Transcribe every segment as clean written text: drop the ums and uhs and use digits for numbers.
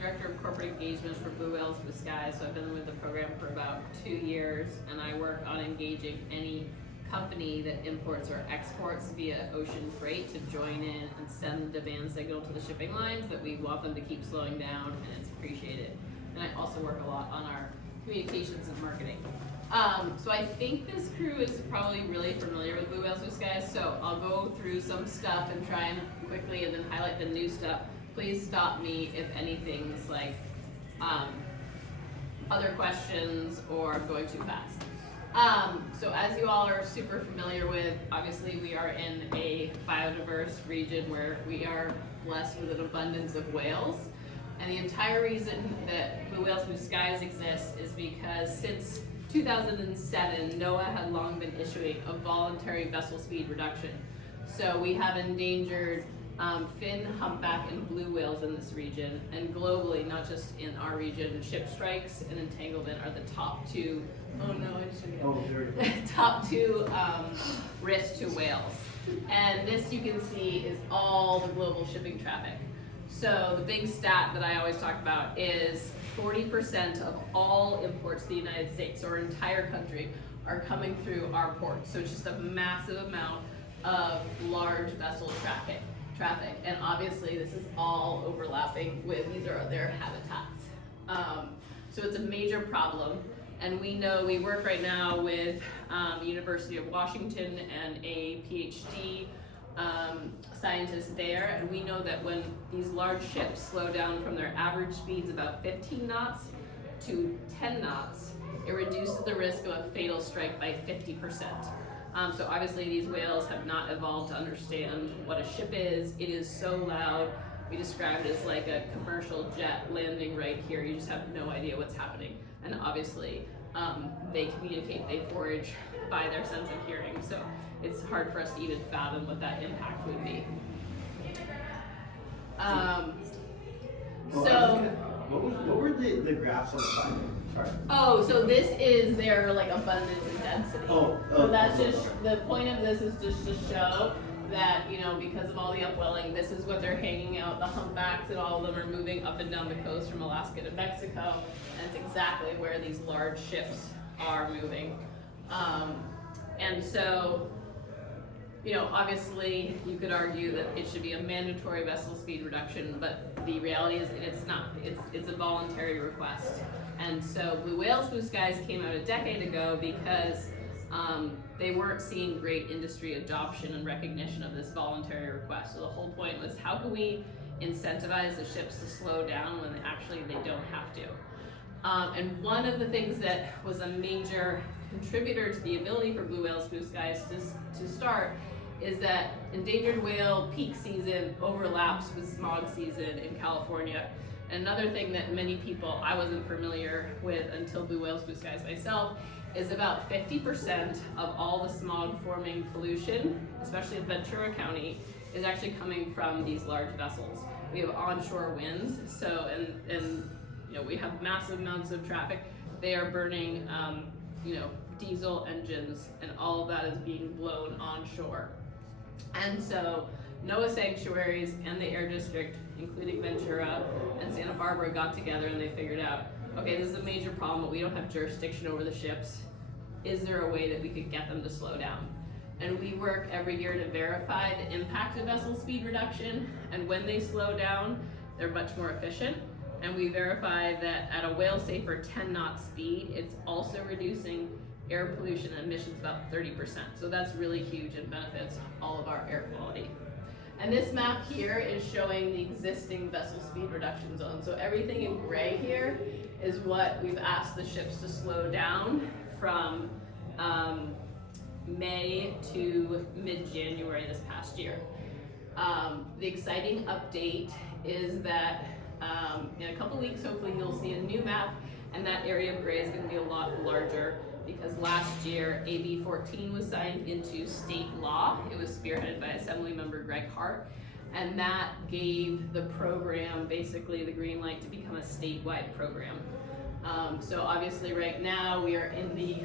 Director of Corporate Engagement for Blue Whales Blue Skies, so I've been with the program for about 2 years, and I work on engaging any company that imports or exports via ocean freight to join in and send the demand signal to the shipping lines that we want them to keep slowing down, and it's appreciated. And I also work a lot on our communications and marketing. So I think this crew is probably really familiar with Blue Whales Blue Skies, so I'll go through some stuff and try and quickly and then highlight the new stuff. Please stop me if anything's like other questions or I'm going too fast. So as you all are super familiar with, obviously we are in a biodiverse region where we are blessed with an abundance of whales. And the entire reason that Blue Whales Blue Skies exists is because since 2007, NOAA had long been issuing a voluntary vessel speed reduction. So we have endangered fin, humpback, and blue whales in this region, and globally, not just in our region. Ship strikes and entanglement are the top two. Oh no, I should top two risks to whales. And this you can see is all the global shipping traffic. So the big stat that I always talk about is 40% of all imports to the United States, or entire country, are coming through our ports. So it's just a massive amount of large vessel traffic. And obviously this is all overlapping with, these are their habitats. So it's a major problem. And we know, we work right now with University of Washington and a PhD scientist there, and we know that when these large ships slow down from their average speeds about 15 knots to 10 knots, it reduces the risk of a fatal strike by 50%. So obviously these whales have not evolved to understand what a ship is. It is so loud. We describe it as like a commercial jet landing right here. You just have no idea what's happening. And obviously they communicate, they forage by their sense of hearing. So it's hard for us to even fathom what that impact would be. What were the graphs on the side? Sorry. Oh, so this is their like abundance and density. So that's just, the point of this is just to show that, you know, because of all the upwelling, this is what they're hanging out. The humpbacks and all of them are moving up and down the coast from Alaska to Mexico, and it's exactly where these large ships are moving. And so, you know, obviously you could argue that it should be a mandatory vessel speed reduction, but the reality is it's not. It's a voluntary request. And so Blue Whales Blue Skies came out a decade ago because they weren't seeing great industry adoption and recognition of this voluntary request. So the whole point was, how can we incentivize the ships to slow down when actually they don't have to? And one of the things that was a major contributor to the ability for Blue Whales Blue Skies to start is that endangered whale peak season overlaps with smog season in California. And another thing that many people, I wasn't familiar with until Blue Whales Blue Skies myself, is about 50% of all the smog forming pollution, especially in Ventura County, is actually coming from these large vessels. We have onshore winds, so, and you know, we have massive amounts of traffic. They are burning, you know, diesel engines, and all of that is being blown onshore. And so NOAA sanctuaries and the air district, including Ventura and Santa Barbara, got together and they figured out, okay, this is a major problem, but we don't have jurisdiction over the ships. Is there a way that we could get them to slow down? And we work every year to verify the impact of vessel speed reduction, and when they slow down, they're much more efficient. And we verify that at a whale safer 10 knot speed, it's also reducing air pollution emissions about 30%. So that's really huge and benefits all of our air quality. And this map here is showing the existing vessel speed reduction zone. So everything in gray here is what we've asked the ships to slow down from May to mid-January this past year. The exciting update is that in a couple weeks, hopefully you'll see a new map, and that area of gray is going to be a lot larger, because last year AB 14 was signed into state law. It was spearheaded by Assemblymember Greg Hart, and that gave the program basically the green light to become a statewide program. So obviously right now we are in the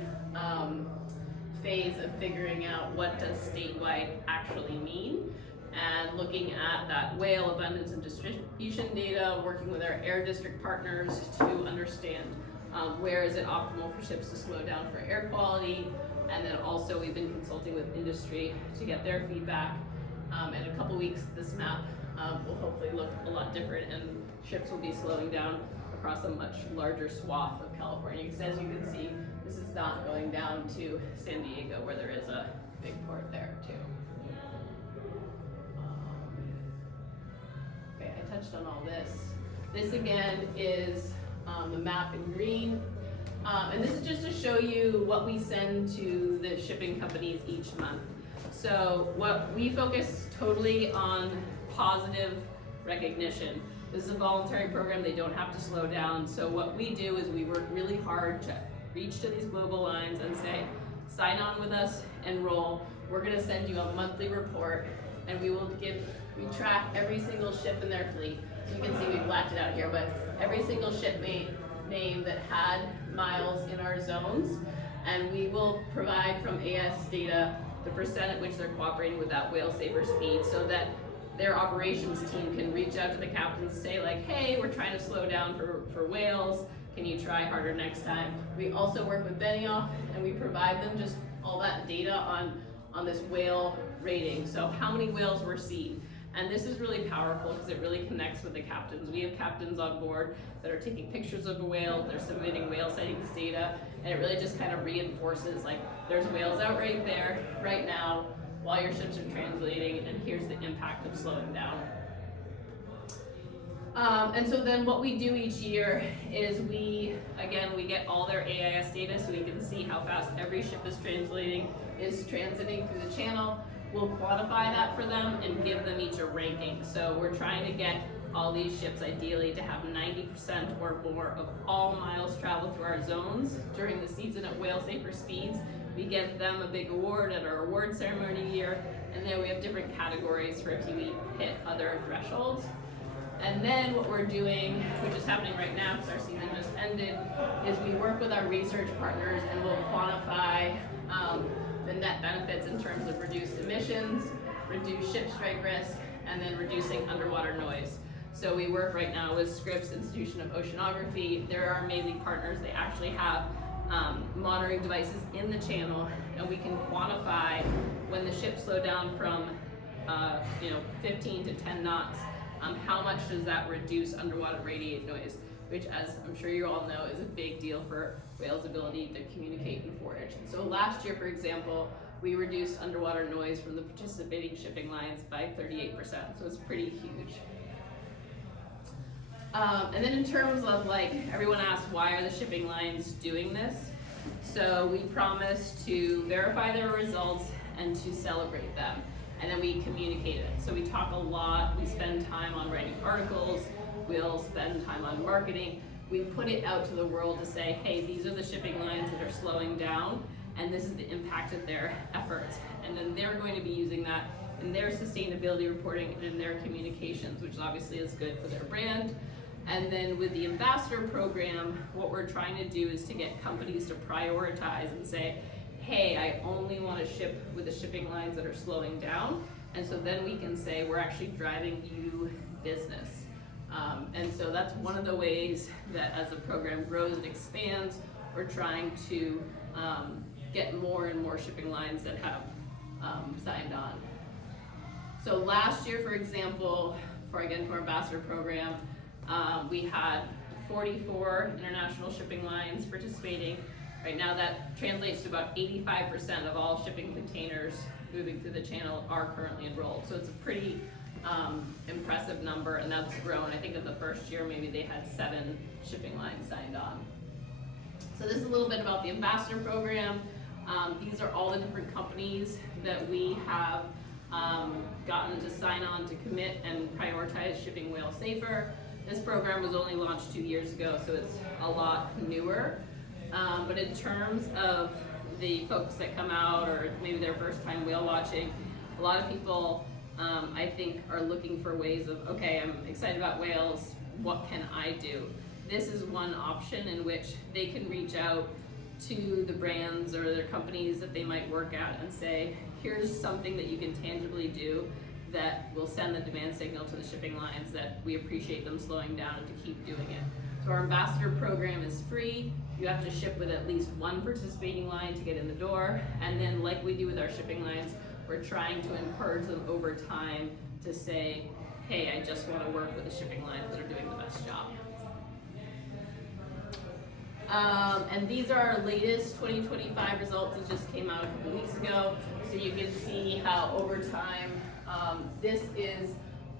phase of figuring out what does statewide actually mean, and looking at that whale abundance and distribution data, working with our air district partners to understand where is it optimal for ships to slow down for air quality. And then also we've been consulting with industry to get their feedback. In a couple weeks, this map will hopefully look a lot different, and ships will be slowing down across a much larger swath of California. Because as you can see, this is not going down to San Diego, where there is a big port there too. Okay, I touched on all this. This again is the map in green. And this is just to show you what we send to the shipping companies each month. So what we focus totally on positive recognition. This is a voluntary program, they don't have to slow down. So what we do is we work really hard to reach to these global lines and say, sign on with us, enroll. We're gonna send you a monthly report, and we track every single ship in their fleet. So you can see we blacked it out here, but every single ship name that had miles in our zones, and we will provide from AS data the percent at which they're cooperating with that whale safer speed, so that their operations team can reach out to the captains and say like, hey, we're trying to slow down for whales, can you try harder next time? We also work with Benioff, and we provide them just all that data on this whale rating, so how many whales were seen. And this is really powerful because it really connects with the captains. We have captains on board that are taking pictures of the whale, they're submitting whale sightings data, and it really just kind of reinforces like, there's whales out right there, right now, while your ships are translating, and here's the impact of slowing down. And so then what we do each year is we get all their AIS data so we can see how fast every ship is transiting through the channel. We'll quantify that for them and give them each a ranking. So we're trying to get all these ships ideally to have 90% or more of all miles traveled through our zones during the season at whale safer speeds. We give them a big award at our award ceremony year, and then we have different categories for if you hit other thresholds. And then what we're doing, which is happening right now because our season just ended, is we work with our research partners and we'll quantify the net benefits in terms of reduced emissions, reduced ship strike risk, and then reducing underwater noise. So we work right now with Scripps Institution of Oceanography. They're our amazing partners. They actually have monitoring devices in the channel, and we can quantify when the ships slow down from 15 to 10 knots, how much does that reduce underwater radiate noise, which, as I'm sure you all know, is a big deal for whales' ability to communicate and forage. And so last year, for example, we reduced underwater noise from the participating shipping lines by 38%, so it's pretty huge. And then in terms of everyone asks, why are the shipping lines doing this? So we promise to verify their results and to celebrate them. And then we communicate it. So we talk a lot, we spend time on writing articles, we'll spend time on marketing. We put it out to the world to say, hey, these are the shipping lines that are slowing down, and this is the impact of their efforts. And then they're going to be using that in their sustainability reporting and in their communications, which obviously is good for their brand. And then with the ambassador program, what we're trying to do is to get companies to prioritize and say, hey, I only want to ship with the shipping lines that are slowing down. And so then we can say, we're actually driving you business. And so that's one of the ways that as the program grows and expands, we're trying to get more and more shipping lines that have signed on. So last year, for example, for our ambassador program, we had 44 international shipping lines participating. Right now that translates to about 85% of all shipping containers moving through the channel are currently enrolled. So it's a pretty impressive number, and that's grown. I think in the first year maybe they had 7 shipping lines signed on. So this is a little bit about the ambassador program. These are all the different companies that we have gotten to sign on to commit and prioritize shipping whale safer. This program was only launched 2 years ago, so it's a lot newer. But in terms of the folks that come out, or maybe their first time whale watching, a lot of people I think are looking for ways of, okay, I'm excited about whales, what can I do? This is one option in which they can reach out to the brands or their companies that they might work at and say, here's something that you can tangibly do that will send the demand signal to the shipping lines that we appreciate them slowing down and to keep doing it. So our ambassador program is free. You have to ship with at least one participating line to get in the door. And then like we do with our shipping lines, we're trying to encourage them over time to say, hey, I just want to work with the shipping lines that are doing the best job. And these are our latest 2025 results. It just came out a couple weeks ago. So you can see how over time, this is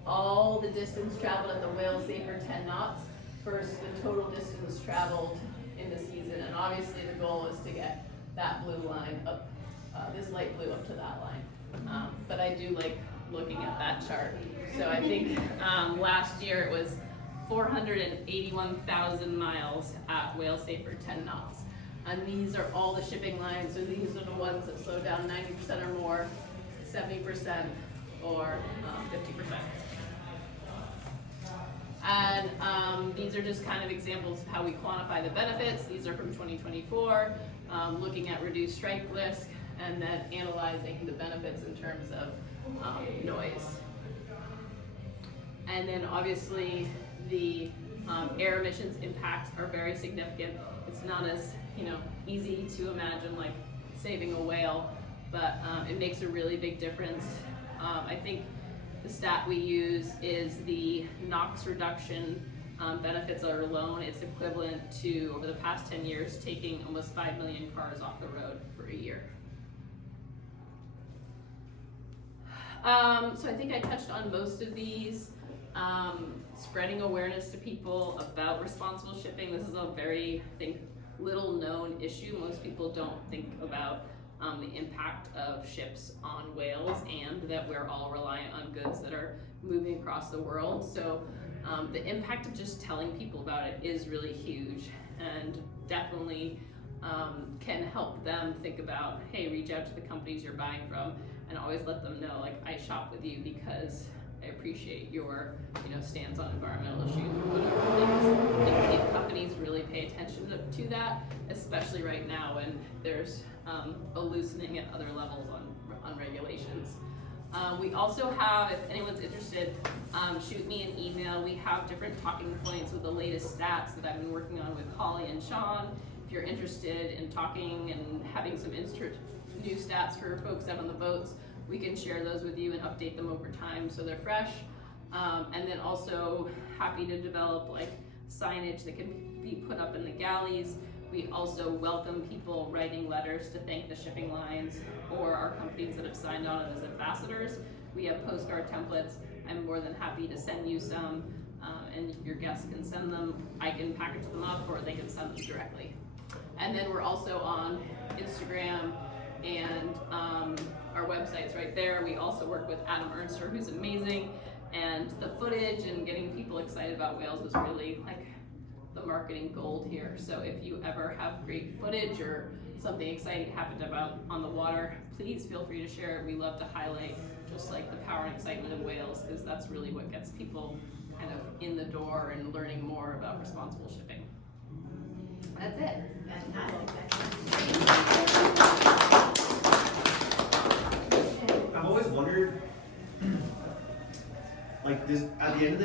all the distance traveled at the whale safer 10 knots versus the total distance traveled in the season. And obviously the goal is to get that blue line up, this light blue up to that line. But I do like looking at that chart. So I think last year it was 481,000 miles at whale safer 10 knots. And these are all the shipping lines, so these are the ones that slow down 90% or more, 70% or 50%. And these are just kind of examples of how we quantify the benefits. These are from 2024, looking at reduced strike risk, and then analyzing the benefits in terms of noise. And then obviously the air emissions impacts are very significant. It's not as easy to imagine like saving a whale, but it makes a really big difference. I think the stat we use is the NOx reduction benefits are alone. It's equivalent to, over the past 10 years, taking almost 5 million cars off the road for a year. So I think I touched on most of these. Spreading awareness to people about responsible shipping. This is a very, I think, little known issue. Most people don't think about the impact of ships on whales and that we're all reliant on goods that are moving across the world. So the impact of just telling people about it is really huge and definitely can help them think about, hey, reach out to the companies you're buying from and always let them know, like, I shop with you because I appreciate your stance on environmental issues or whatever. I think companies really pay attention to that, especially right now when there's a loosening at other levels on regulations. We also have, if anyone's interested, shoot me an email. We have different talking points with the latest stats that I've been working on with Holly and Sean. If you're interested in talking and having some new stats for folks out on the boats, we can share those with you and update them over time so they're fresh. And then also happy to develop like signage that can be put up in the galleys. We also welcome people writing letters to thank the shipping lines or our companies that have signed on as ambassadors. We have postcard templates. I'm more than happy to send you some, and if your guests can send them, I can package them up or they can send them directly. And then we're also on Instagram and our website's right there. We also work with Adam Ernster, who's amazing, and the footage and getting people excited about whales is really like the marketing gold here. So if you ever have great footage or something exciting happened about on the water, please feel free to share it. We love to highlight just like the power and excitement of whales, because that's really what gets people kind of in the door and learning more about responsible shipping. That's it. I've always wondered, like, this at the end of the day,